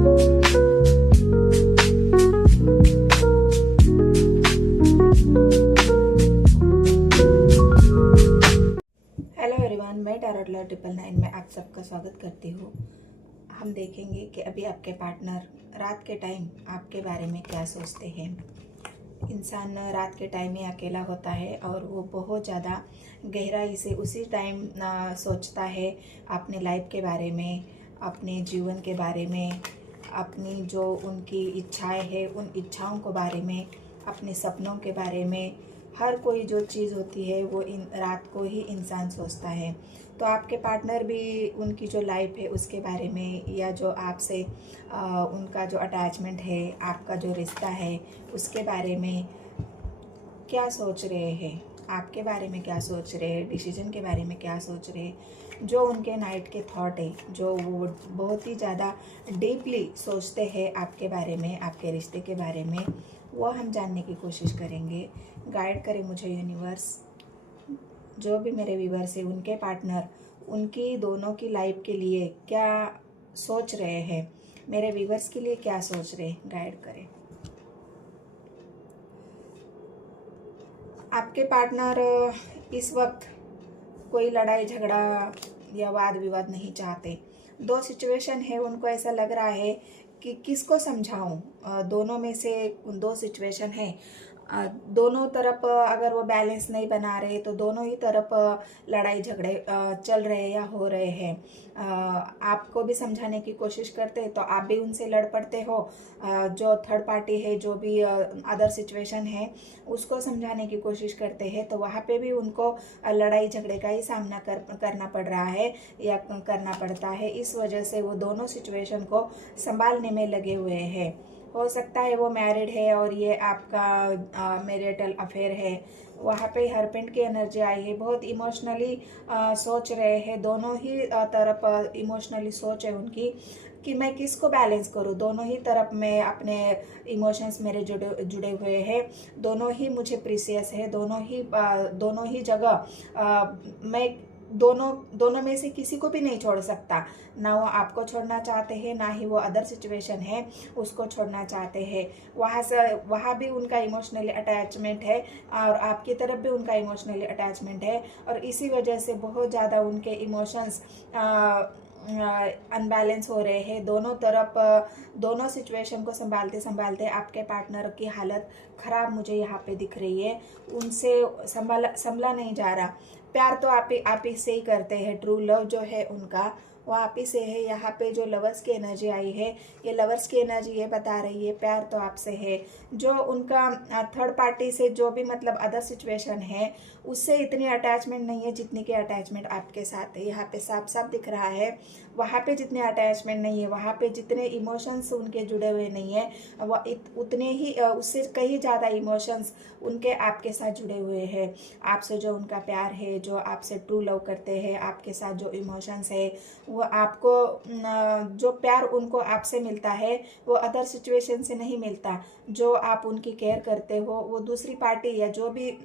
Hello everyone, मैं tarot love 999 में आप सबका स्वागत करती हूँ। हम देखेंगे कि अभी आपके पार्टनर रात के टाइम आपके बारे में क्या सोचते हैं। इंसान रात के टाइम ही अकेला होता है और वो बहुत ज़्यादा गहराई से उसी टाइम सोचता है अपने लाइफ के बारे में, अपने जीवन के बारे में, अपनी जो उनकी इच्छाएं हैं उन इच्छाओं के बारे में, अपने सपनों के बारे में। हर कोई जो चीज़ होती है वो इन रात को ही इंसान सोचता है। तो आपके पार्टनर भी उनकी जो लाइफ है उसके बारे में, या जो आपसे उनका जो अटैचमेंट है, आपका जो रिश्ता है उसके बारे में क्या सोच रहे हैं, आपके बारे में क्या सोच रहे हैं, डिसीजन के बारे में क्या सोच रहे हैं। जो उनके नाइट के थॉट है, जो वो बहुत ही ज़्यादा डीपली सोचते हैं आपके बारे में, आपके रिश्ते के बारे में, वो हम जानने की कोशिश करेंगे। गाइड करें मुझे यूनिवर्स। जो भी मेरे व्यूअर्स है उनके पार्टनर उनकी दोनों की लाइफ के लिए क्या सोच रहे हैं, मेरे व्यूअर्स के लिए क्या सोच रहे हैं, गाइड करें। आपके पार्टनर इस वक्त कोई लड़ाई झगड़ा या वाद विवाद नहीं चाहते। दो सिचुएशन है, उनको ऐसा लग रहा है कि किसको समझाऊं। दोनों में से दो सिचुएशन है। दोनों तरफ अगर वो बैलेंस नहीं बना रहे तो दोनों ही तरफ लड़ाई झगड़े चल रहे या हो रहे हैं। आपको भी समझाने की कोशिश करते तो आप भी उनसे लड़ पड़ते हो। जो थर्ड पार्टी है, जो भी अदर सिचुएशन है, उसको समझाने की कोशिश करते हैं तो वहाँ पे भी उनको लड़ाई झगड़े का ही सामना करना पड़ रहा है या करना पड़ता है। इस वजह से वो दोनों सिचुएशन को संभालने में लगे हुए हैं। हो सकता है वो मैरिड है और ये आपका मैरिटल अफेयर है। वहाँ पे हस्बैंड की एनर्जी आई है, बहुत इमोशनली सोच रहे हैं। दोनों ही तरफ इमोशनली सोच है उनकी कि मैं किसको बैलेंस करूँ। दोनों ही तरफ में अपने इमोशंस मेरे जुड़े हुए हैं। दोनों ही मुझे प्रीसियस है। दोनों ही जगह मैं दोनों में से किसी को भी नहीं छोड़ सकता। ना वो आपको छोड़ना चाहते हैं, ना ही वो अदर सिचुएशन है उसको छोड़ना चाहते हैं। वहाँ भी उनका इमोशनली अटैचमेंट है और आपकी तरफ भी उनका इमोशनली अटैचमेंट है। और इसी वजह से बहुत ज़्यादा उनके इमोशंस अनबैलेंस हो रहे हैं। दोनों तरफ दोनों सिचुएशन को संभालते संभालते आपके पार्टनर की हालत ख़राब मुझे यहाँ पे दिख रही है। उनसे संभला नहीं जा रहा। प्यार तो आप ही से ही करते हैं। ट्रू लव जो है उनका वो आप ही से है। यहाँ पे जो लवर्स की एनर्जी आई है, ये लवर्स की एनर्जी ये बता रही है प्यार तो आपसे है। जो उनका थर्ड पार्टी से जो भी मतलब अदर सिचुएशन है उससे इतनी अटैचमेंट नहीं है जितनी की अटैचमेंट आपके साथ है। यहाँ पे साफ साफ दिख रहा है। वहाँ पे जितने अटैचमेंट नहीं है, वहाँ पे जितने इमोशंस उनके जुड़े हुए नहीं है, उतने ही उससे कहीं ज़्यादा इमोशंस उनके आपके साथ जुड़े हुए हैं। आपसे जो उनका प्यार है, जो आपसे ट्रू लव करते हैं, आपके साथ जो इमोशंस है, वो आपको जो प्यार उनको आपसे मिलता है वो अदर सिचुएशन से नहीं मिलता। जो आप उनकी केयर करते हो वो दूसरी पार्टी या जो भी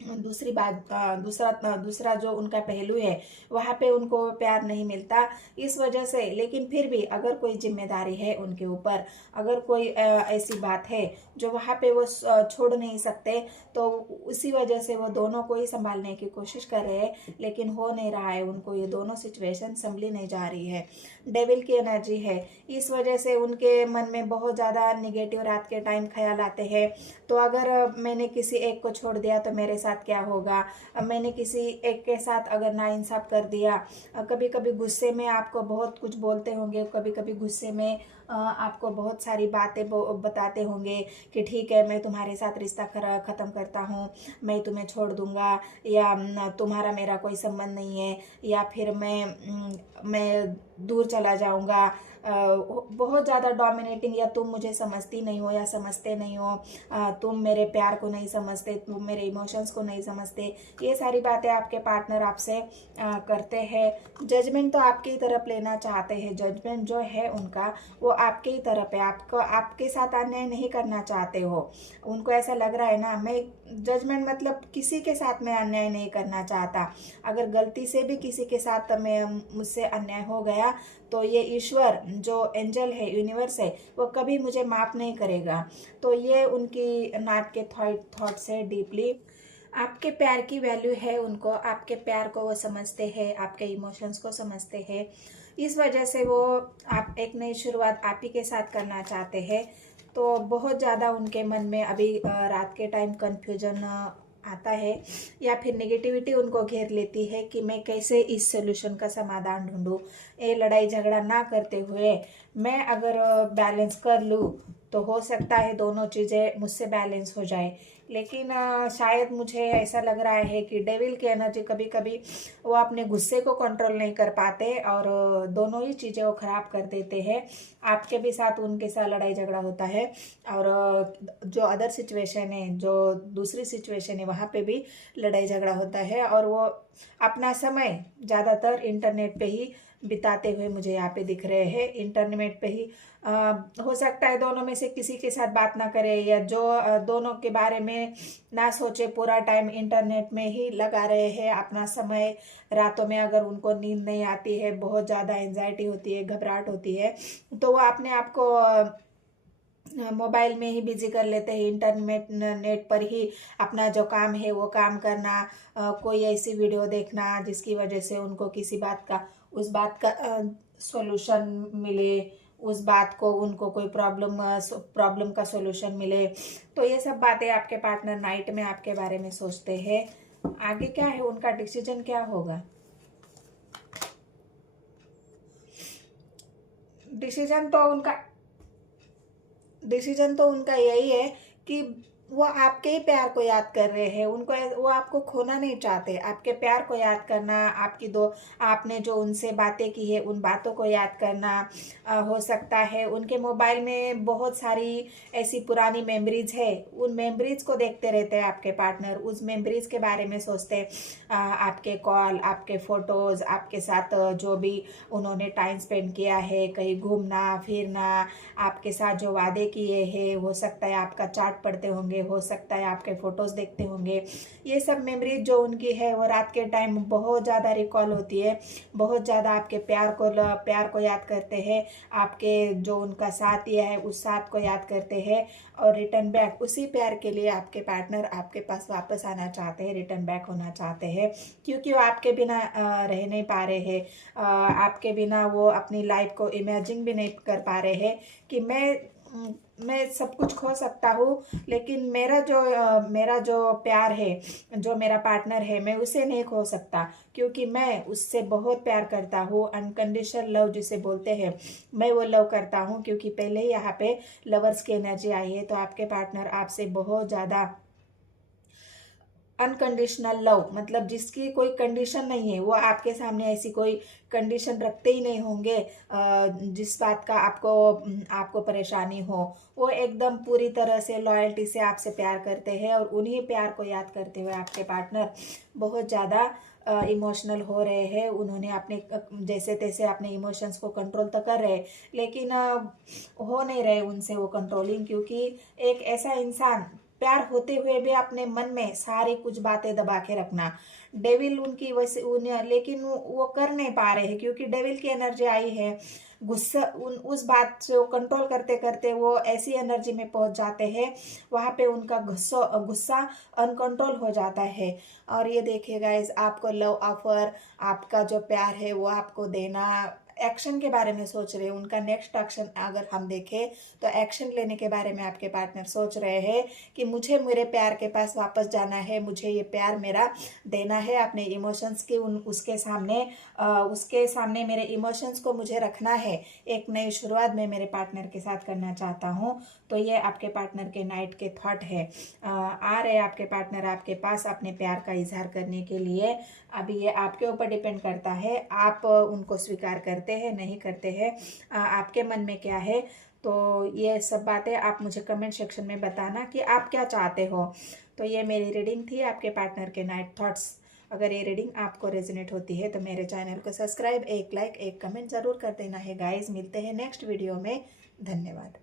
दूसरी बात दूसरा जो उनका पहलू है वहाँ पे उनको प्यार नहीं मिलता। इस वजह से लेकिन फिर भी अगर कोई जिम्मेदारी है उनके ऊपर, अगर कोई ऐसी बात है जो वहाँ पे वो छोड़ नहीं सकते, तो उसी वजह से वो दोनों को ही संभालने की कोशिश कर रहे हैं। लेकिन हो नहीं रहा है उनको, ये दोनों सिचुएशन संभली नहीं जा रही है। डेविल की एनर्जी है। इस वजह से उनके मन में बहुत ज़्यादा निगेटिव रात के टाइम ख्याल आते हैं। तो अगर मैंने किसी एक को छोड़ दिया तो मेरे साथ क्या होगा, मैंने किसी एक के साथ अगर नाइंसाफ कर दिया। कभी कभी गुस्से में आपको बहुत कुछ बोलते होंगे, कभी कभी गुस्से में आपको बहुत सारी बातें बताते होंगे कि ठीक है मैं तुम्हारे साथ रिश्ता ख़त्म करता हूँ, मैं तुम्हें छोड़ दूंगा, या तुम्हारा मेरा कोई संबंध नहीं है, या फिर मैं दूर चला जाऊंगा। बहुत ज़्यादा डोमिनेटिंग, या तुम मुझे समझती नहीं हो या समझते नहीं हो, तुम मेरे प्यार को नहीं समझते, तुम मेरे इमोशंस को नहीं समझते। ये सारी बातें आपके पार्टनर आपसे करते हैं। जजमेंट तो आपकी तरफ लेना चाहते हैं। जजमेंट जो है उनका वो आपके ही तरफ है। आपके साथ अन्याय नहीं करना चाहते हो। उनको ऐसा लग रहा है ना, मैं जजमेंट मतलब किसी के साथ मैं अन्याय नहीं करना चाहता। अगर गलती से भी किसी के साथ मुझसे अन्याय हो गया तो ये ईश्वर जो एंजल है, यूनिवर्स है, वो कभी मुझे माफ़ नहीं करेगा। तो ये उनकी नाट के थॉट्स है डीपली। आपके प्यार की वैल्यू है उनको, आपके प्यार को वो समझते हैं, आपके इमोशंस को समझते हैं। इस वजह से वो आप एक नई शुरुआत आप ही के साथ करना चाहते हैं। तो बहुत ज़्यादा उनके मन में अभी रात के टाइम कन्फ्यूजन आता है, या फिर नेगेटिविटी उनको घेर लेती है कि मैं कैसे इस सोल्यूशन का समाधान ढूंढूं। ये लड़ाई झगड़ा ना करते हुए मैं अगर बैलेंस कर लूँ तो हो सकता है दोनों चीज़ें मुझसे बैलेंस हो जाए। लेकिन शायद मुझे ऐसा लग रहा है कि डेविल की एनर्जी कभी कभी वो अपने गुस्से को कंट्रोल नहीं कर पाते और दोनों ही चीज़ें वो ख़राब कर देते हैं। आपके भी साथ उनके साथ लड़ाई झगड़ा होता है, और जो अदर सिचुएशन है, जो दूसरी सिचुएशन है, वहाँ पे भी लड़ाई झगड़ा होता है। और वो अपना समय ज़्यादातर इंटरनेट पे ही बिताते हुए मुझे यहाँ पे दिख रहे हैं। इंटरनेट पे ही हो सकता है दोनों में से किसी के साथ बात ना करे, या जो दोनों के बारे में ना सोचे, पूरा टाइम इंटरनेट में ही लगा रहे हैं अपना समय। रातों में अगर उनको नींद नहीं आती है, बहुत ज़्यादा एंजाइटी होती है, घबराहट होती है, तो वो अपने आप को मोबाइल में ही बिजी कर लेते हैं। नेट पर ही अपना जो काम है वो काम करना, कोई ऐसी वीडियो देखना जिसकी वजह से उनको किसी बात का, उस बात का सॉल्यूशन मिले, उस बात को उनको कोई प्रॉब्लम का सॉल्यूशन मिले। तो ये सब बातें आपके पार्टनर नाइट में आपके बारे में सोचते हैं। आगे क्या है, उनका डिसीजन क्या होगा? डिसीजन तो उनका यही है कि वो आपके ही प्यार को याद कर रहे हैं। उनको वो आपको खोना नहीं चाहते। आपके प्यार को याद करना, आपने जो उनसे बातें की है उन बातों को याद करना। हो सकता है उनके मोबाइल में बहुत सारी ऐसी पुरानी मेमोरीज है, उन मेमोरीज को देखते रहते हैं आपके पार्टनर, उस मेमोरीज के बारे में सोचते हैं। आपके कॉल, आपके फोटोज, आपके साथ जो भी उन्होंने टाइम स्पेंड किया है, कहीं घूमना फिरना, आपके साथ जो वादे किए हैं, हो सकता है आपका चार्ट पढ़ते होंगे, हो सकता है आपके फोटोज देखते होंगे। ये सब मेमोरीज जो उनकी है वो रात के टाइम बहुत ज़्यादा रिकॉल होती है, बहुत ज़्यादा आपके प्यार को याद करते हैं, आपके जो उनका साथ दिया है उस साथ को याद करते हैं। और रिटर्न बैक उसी प्यार के लिए आपके पार्टनर आपके पास वापस आना चाहते हैं, रिटर्न बैक होना चाहते हैं, क्योंकि वो आपके बिना रह नहीं पा रहे हैं। आपके बिना वो अपनी लाइफ को इमेजिन भी नहीं कर पा रहे हैं कि मैं सब कुछ खो सकता हूँ, लेकिन मेरा जो प्यार है, जो मेरा पार्टनर है, मैं उसे नहीं खो सकता, क्योंकि मैं उससे बहुत प्यार करता हूँ। अनकंडीशनल लव जिसे बोलते हैं, मैं वो लव करता हूँ। क्योंकि पहले ही यहाँ पे लवर्स की एनर्जी आई है, तो आपके पार्टनर आपसे बहुत ज़्यादा अनकंडीशनल लव, मतलब जिसकी कोई कंडीशन नहीं है, वो आपके सामने ऐसी कोई कंडीशन रखते ही नहीं होंगे जिस बात का आपको परेशानी हो। वो एकदम पूरी तरह से लॉयल्टी से आपसे प्यार करते हैं, और उन्हीं प्यार को याद करते हुए आपके पार्टनर बहुत ज़्यादा इमोशनल हो रहे हैं। उन्होंने अपने जैसे तैसे अपने इमोशंस को कंट्रोल तो कर रहे, लेकिन हो नहीं रहे उनसे वो कंट्रोलिंग, क्योंकि एक ऐसा इंसान प्यार होते हुए भी अपने मन में सारी कुछ बातें दबा के रखना, डेविल उनकी वैसे लेकिन वो कर नहीं पा रहे हैं, क्योंकि डेविल की एनर्जी आई है। गुस्सा उस बात से वो कंट्रोल करते करते वो ऐसी एनर्जी में पहुंच जाते हैं, वहाँ पे उनका गुस्सा अनकंट्रोल हो जाता है। और ये देखिए गाइस, आपको लव ऑफर, आपका जो प्यार है वो आपको देना, एक्शन के बारे में सोच रहे हैं। उनका नेक्स्ट एक्शन अगर हम देखें तो एक्शन लेने के बारे में आपके पार्टनर सोच रहे हैं कि मुझे मेरे प्यार के पास वापस जाना है, मुझे ये प्यार मेरा देना है। अपने इमोशंस के उसके सामने मेरे इमोशंस को मुझे रखना है। एक नई शुरुआत मैं मेरे पार्टनर के साथ करना चाहता हूँ। तो ये आपके पार्टनर के नाइट के थॉट है। आ रहे आपके पार्टनर आपके पास अपने प्यार का इजहार करने के लिए। अभी ये आपके ऊपर डिपेंड करता है, आप उनको स्वीकार करते हैं नहीं करते हैं, आपके मन में क्या है। तो ये सब बातें आप मुझे कमेंट सेक्शन में बताना कि आप क्या चाहते हो। तो ये मेरी रीडिंग थी आपके पार्टनर के नाइट थॉट्स। अगर ये रीडिंग आपको रेजोनेट होती है तो मेरे चैनल को सब्सक्राइब, एक लाइक, एक कमेंट ज़रूर कर देना है गाइस। मिलते हैं नेक्स्ट वीडियो में। धन्यवाद।